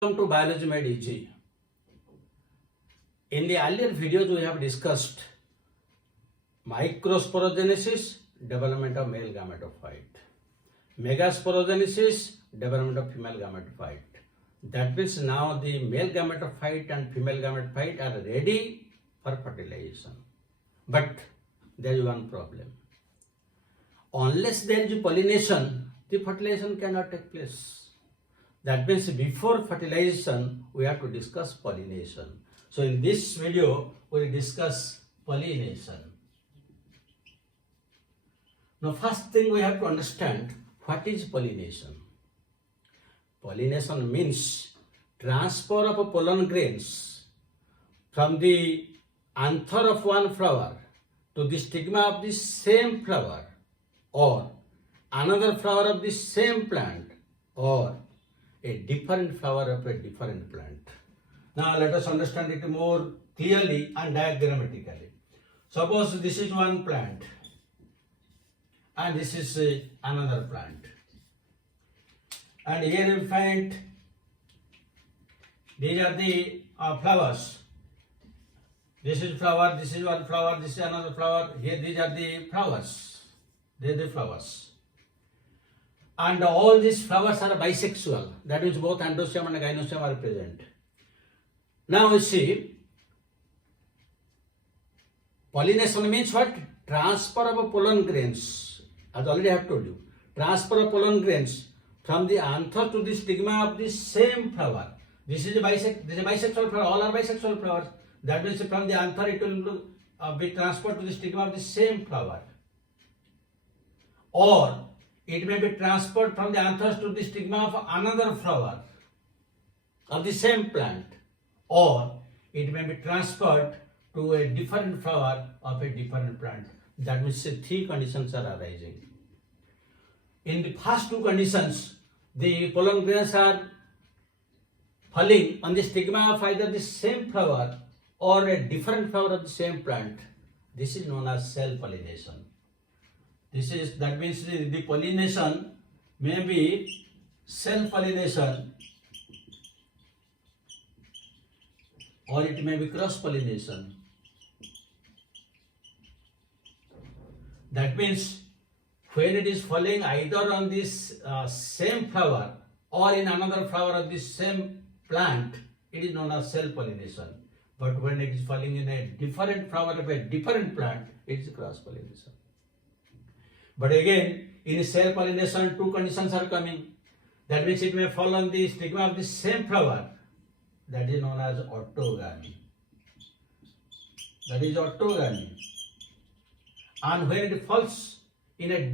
Welcome to Biology Made Easy. In the earlier videos, we have discussed microsporogenesis, development of male gametophyte, megasporogenesis, development of female gametophyte. That means now the male gametophyte and female gametophyte are ready for fertilization. But there is one problem. Unless there is pollination, the fertilization cannot take place. That means before fertilization, we have to discuss pollination. So in this video, we will discuss pollination. Now first thing we have to understand, what is pollination? Pollination means transfer of pollen grains from the anther of one flower to the stigma of the same flower or another flower of the same plant or a different flower of a different plant. Now let us understand it more clearly and diagrammatically. Suppose this is one plant and this is another plant. And here you find these are the flowers. This is flower, this is one flower, this is another flower. Here these are the flowers. They are the flowers. And all these flowers are bisexual. That means both androecium and gynoecium are present. Now we see, pollination means what? Transfer of pollen grains. As already I have told you. Transfer of pollen grains from the anther to the stigma of the same flower. This is a bisexual flower. All are bisexual flowers. That means from the anther it will be transferred to the stigma of the same flower. Or it may be transferred from the anthers to the stigma of another flower of the same plant, or it may be transferred to a different flower of a different plant. That means three conditions are arising. In the first two conditions, the pollen grains are falling on the stigma of either the same flower or a different flower of the same plant. This is known as self-pollination. That means the pollination may be self-pollination or it may be cross-pollination. That means when it is falling either on this same flower or in another flower of the same plant, it is known as self-pollination. But when it is falling in a different flower of a different plant, it is cross-pollination. But again, in self-pollination, two conditions are coming. That means it may fall on the stigma of the same flower. That is known as autogamy. That is autogamy. And when it falls in a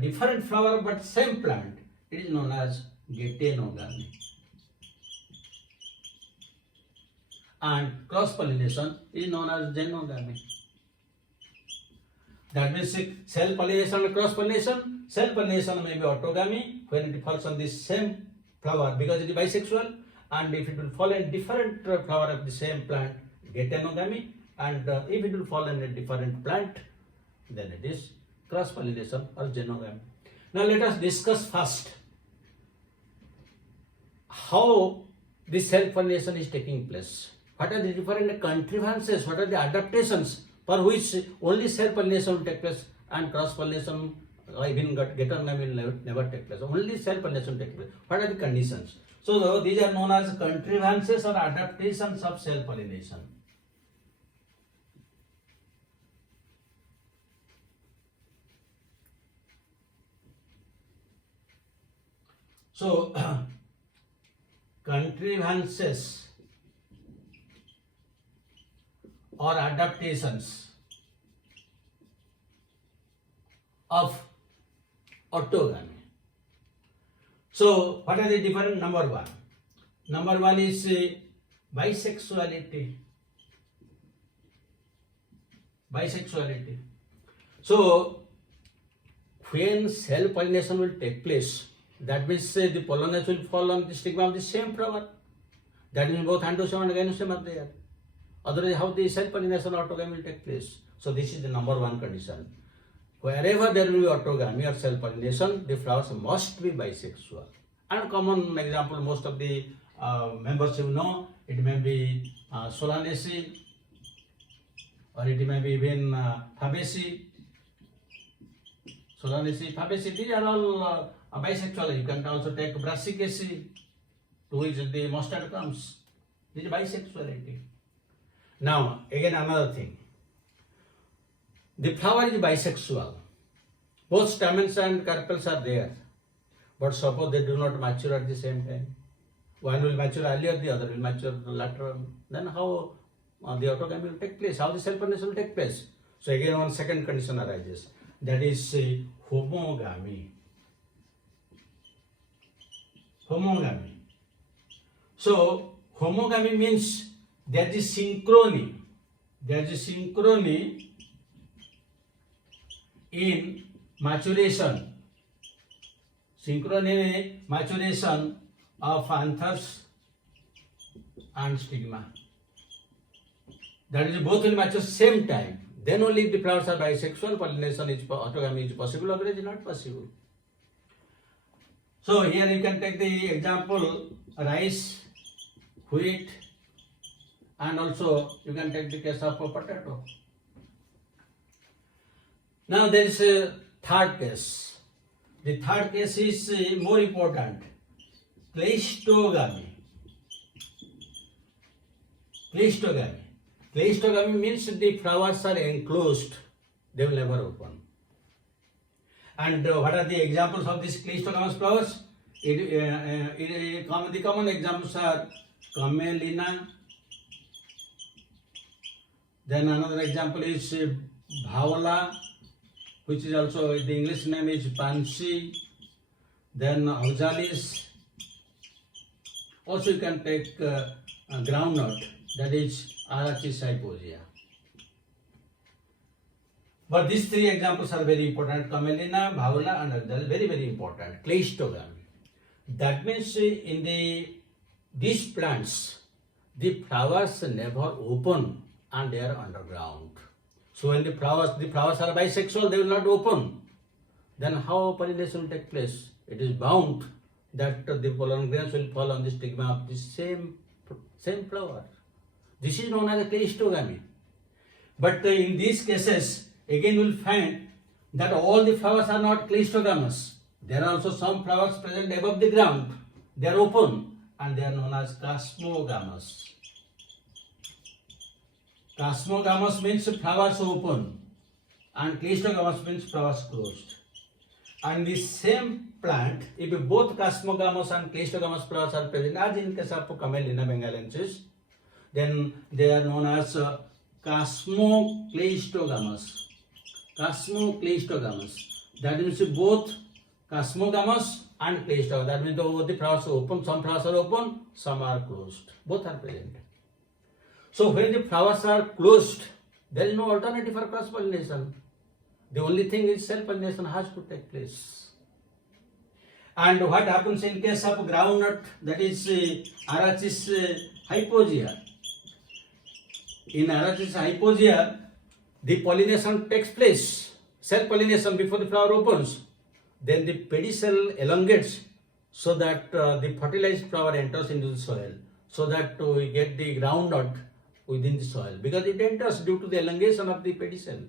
different flower but same plant, it is known as geitonogamy. And cross-pollination is known as genogamy. That means self-pollination and cross-pollination. Self-pollination may be autogamy when it falls on the same flower because it is bisexual, and if it will fall in different flower of the same plant, geitonogamy, and if it will fall in a different plant, then it is cross-pollination or genogamy. Now let us discuss first how this self-pollination is taking place. What are the different contrivances, what are the adaptations for which only self-pollination will take place and cross-pollination, even geitonogamy will never take place. Only self-pollination takes place. What are the conditions? So these are known as contrivances or adaptations of self-pollination. So contrivances or adaptations of autogamy. So what are the different? Number one is bisexuality. So when self-pollination will take place, that means the pollen grains will fall on the stigma of the same flower. That means both androecium and gynoecium are there. Otherwise, how the self-pollination autogamy will take place? So this is the number one condition. Wherever there will be autogamy or self-pollination, the flowers must be bisexual. And common example, most of the members you know. It may be Solanaceae, or it may be even Fabaceae. Solanaceae, Fabaceae, these are all bisexual. You can also take Brassicaceae, to which the mustard comes. This is bisexuality. Now, again another thing. The flower is bisexual. Both stamens and carpels are there. But suppose they do not mature at the same time. One will mature earlier, the other will mature later. Then how the autogamy will take place? How the self-pollination will take place? So again one second condition arises. That is homogamy. Homogamy. So homogamy means there is synchrony. There is synchrony in maturation. Synchrony in maturation of anthers and stigma. That is, both will mature same time. Then only if the flowers are bisexual, pollination is autogamy is possible, otherwise it is not possible. So here you can take the example rice, wheat, and also you can take the case of potato. Now there is a third case. The third case is more important. Cleistogamy. Cleistogamy. Cleistogamy means the flowers are enclosed, they will never open. And what are the examples of these cleistogamous flowers? The common examples are camelina. Then another example is bhavala, which is also the English name is pansy. Then oxalis. Also you can take groundnut, that is Arachis hyposia. But these three examples are very important: camelina, bhavala, and oxalis, very very important. Cleistogamy. That means in these plants, the flowers never open and they are underground. So when the flowers are bisexual, they will not open. Then how pollination will take place? It is bound that the pollen grains will fall on the stigma of the same flower. This is known as a cleistogamy. But in these cases, again we will find that all the flowers are not cleistogamous. There are also some flowers present above the ground. They are open and they are known as chasmogamy. Chasmogamy means flowers open and cleistogamy means flowers closed. And the same plant, if both chasmogamy and cleistogamy flowers are present, as in case of Camelina bengalensis, then they are known as chasmocleistogamy. Chasmocleistogamy. That means both chasmogamy and cleistogamy. That means both the flowers are open. Some flowers are open, some are closed. Both are present. So when the flowers are closed, there is no alternative for cross pollination. The only thing is self pollination has to take place. And what happens in case of groundnut, that is Arachis hyposia? In Arachis hyposia, the pollination takes place, self pollination before the flower opens. Then the pedicel elongates so that the fertilized flower enters into the soil, so that we get the groundnut within the soil, because it enters due to the elongation of the pedicel.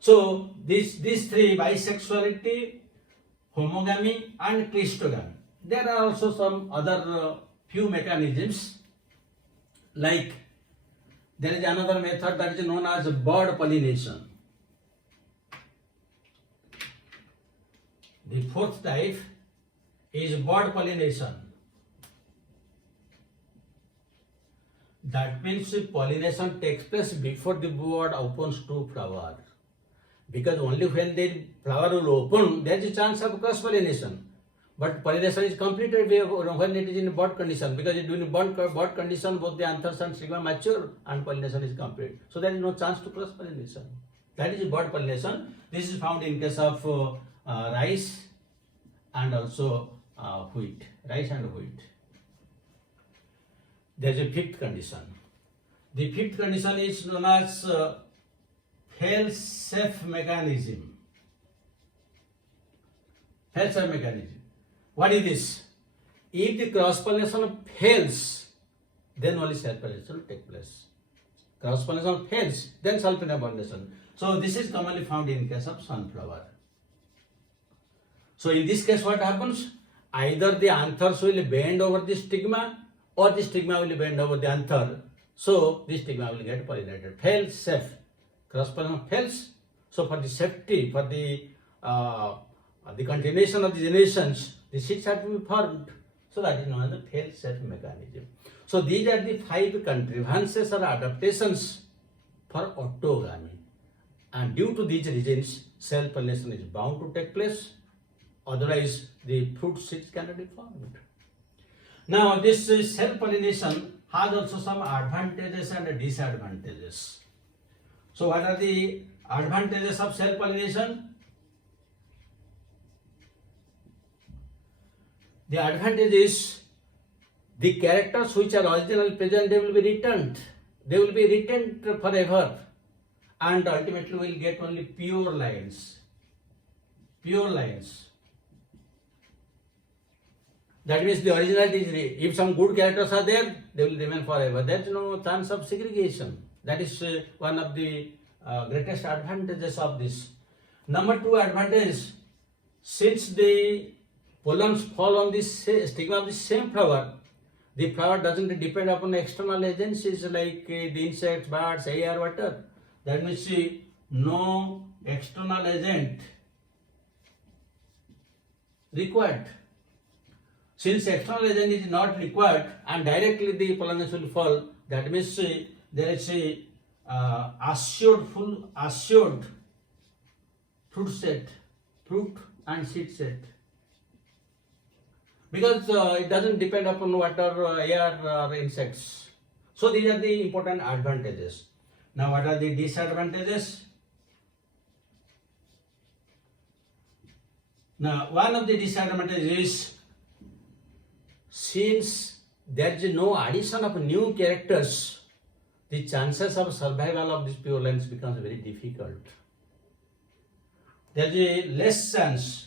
So these three, bisexuality, homogamy and cleistogamy. There are also some other few mechanisms, like there is another method that is known as bird pollination. The fourth type is bird pollination. That means pollination takes place before the bird opens to flower. Because only when the flower will open, there is a chance of cross pollination. But pollination is completed when it is in bud condition, because during bud condition both the anthers and stigma mature and pollination is complete. So there is no chance to cross pollination. That is bud pollination. This is found in case of rice and also wheat. Rice and wheat. There is a fifth condition. The fifth condition is known as fail-safe mechanism. Fail-safe mechanism. What is this? if the cross-pollination fails, then only self-pollination will take place. Cross-pollination fails, then self-pollination. So this is commonly found in case of sunflower. So in this case what happens? Either the anthers will bend over the stigma or the stigma will bend over the anther. So the stigma will get pollinated. Fails, safe. Cross-pollination fails. So for the safety, for the continuation of the generations, the seeds have to be formed. So that is known as the fail-safe mechanism. So these are the 5 contrivances or adaptations for autogamy. And due to these reasons, self-pollination is bound to take place. Otherwise, the fruit seeds cannot be formed. Now, this self-pollination has also some advantages and disadvantages. So, what are the advantages of self-pollination? The advantage is the characters which are originally present, they will be returned. They will be retained forever. And ultimately we will get only pure lines. Pure lines. That means the originality is, if some good characters are there, they will remain forever. There is no chance of segregation. That is one of the greatest advantages of this. Number 2 advantage, since the pollens fall on this stigma of the same flower, the flower doesn't depend upon external agencies like the insects, birds, air, water. That means no external agent required. Since external agent is not required and directly the pollination will fall, that means there is a assured fruit set, fruit and seed set. Because it doesn't depend upon water, air or insects. So these are the important advantages. Now what are the disadvantages? Now one of the disadvantages is, since there is no addition of new characters, the chances of survival of these pure lines becomes very difficult. There is a less chance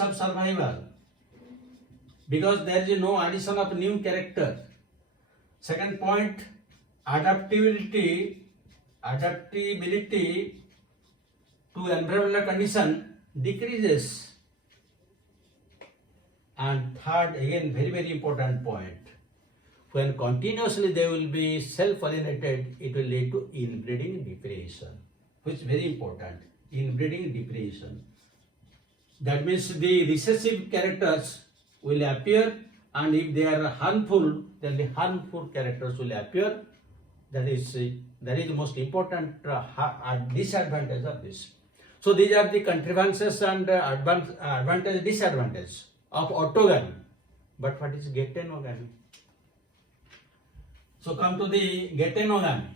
of survival because there is no addition of new character. Second point, adaptability to environmental condition decreases. And third, again very very important point, when continuously they will be self-pollinated, it will lead to inbreeding depression, which is very important. Inbreeding depression. That means the recessive characters will appear, and if they are harmful, then the harmful characters will appear. That is the most important disadvantage of this. So these are the contrivances and advantage, disadvantage of autogamy. But what is geitonogamy? So come to the geitonogamy.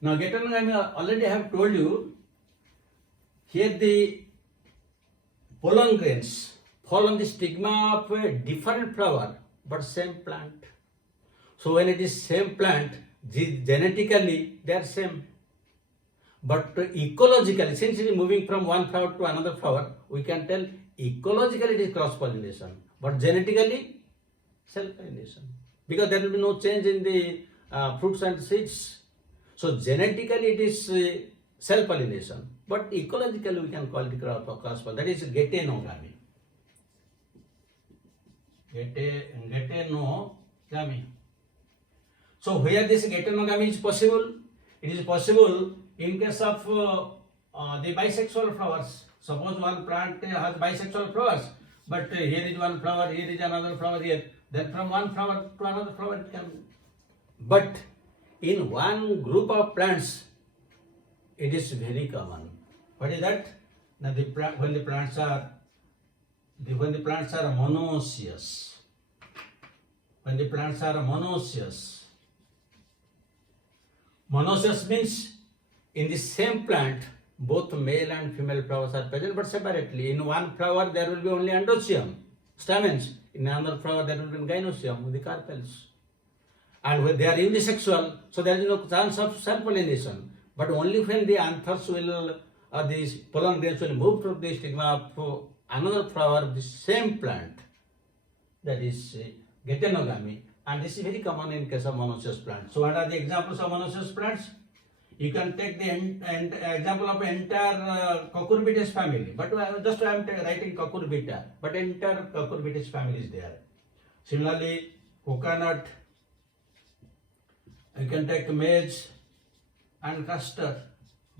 Now geitonogamy, already I have told you, here the pollen grains fall on the stigma of a different flower but same plant. So when it is same plant, genetically they are same. But ecologically, since it is moving from one flower to another flower, we can tell ecologically it is cross-pollination, but genetically self-pollination. Because there will be no change in the fruits and seeds. So genetically it is self-pollination, but ecologically we can call it cross-pollination. That is geitonogamy. Geitonogamy. So where this geitonogamy is possible? It is possible in case of the bisexual flowers. Suppose one plant has bisexual flowers, but here is one flower, here is another flower here. Then from one flower to another flower it can. But in one group of plants, it is very common. What is that? Now when the plants are monoecious. When the plants are monoecious. Monoecious means in the same plant, both male and female flowers are present, but separately. In one flower, there will be only endoecium, stamens. In another flower, there will be gynoecium with the carpels. And when they are unisexual, so there is no chance of self-pollination. But only when the anthers will, these pollen grains will move to the stigma of another flower of the same plant, that is geitonogamy, and this is very common in case of monoecious plants. So what are the examples of monoecious plants? You can take the example of entire cucurbitaceae family, but I am writing cucurbita, but entire cucurbitaceae family is there. Similarly, coconut, you can take maize and castor.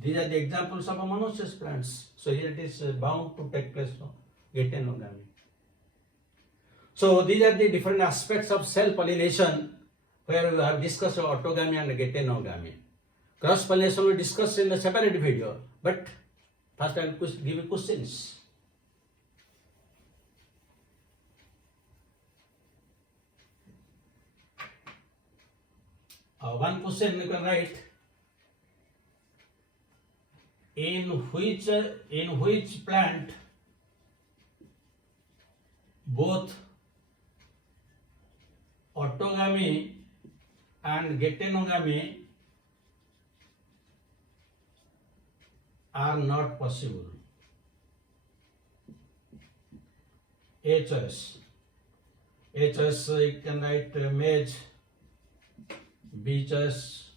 These are the examples of monoecious plants. So here it is bound to take place of geitonogamy. So these are the different aspects of cell pollination where we have discussed autogamy and geitonogamy. Cross pollination we discussed in a separate video, but first I will give you questions. One question you can write: in which plant both autogamy and geitonogamy are not possible? A choice. A choice you can write maize. B choice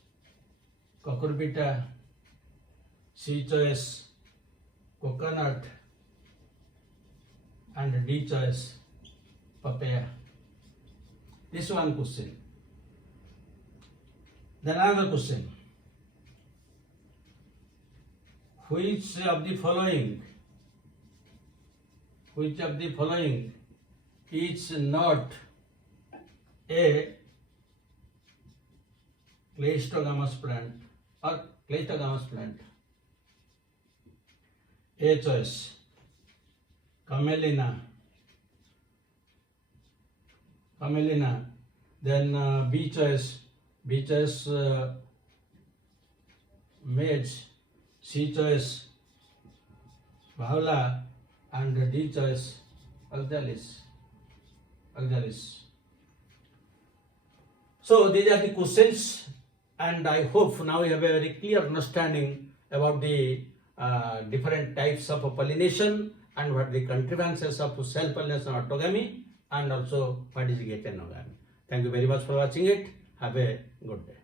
cucurbita. C choice coconut. And D choice papaya. This one question. Then another question. Which of the following is not a cleistogamous plant or cleistogamous plant? A choice camelina. Then B choice maize. C choice Bahula, and D choice Oxalis. So these are the questions, and I hope now you have a very clear understanding about the different types of pollination and what the contrivances of cell pollination autogamy, and also what is geitonogamy. Thank you very much for watching it. Have a good day.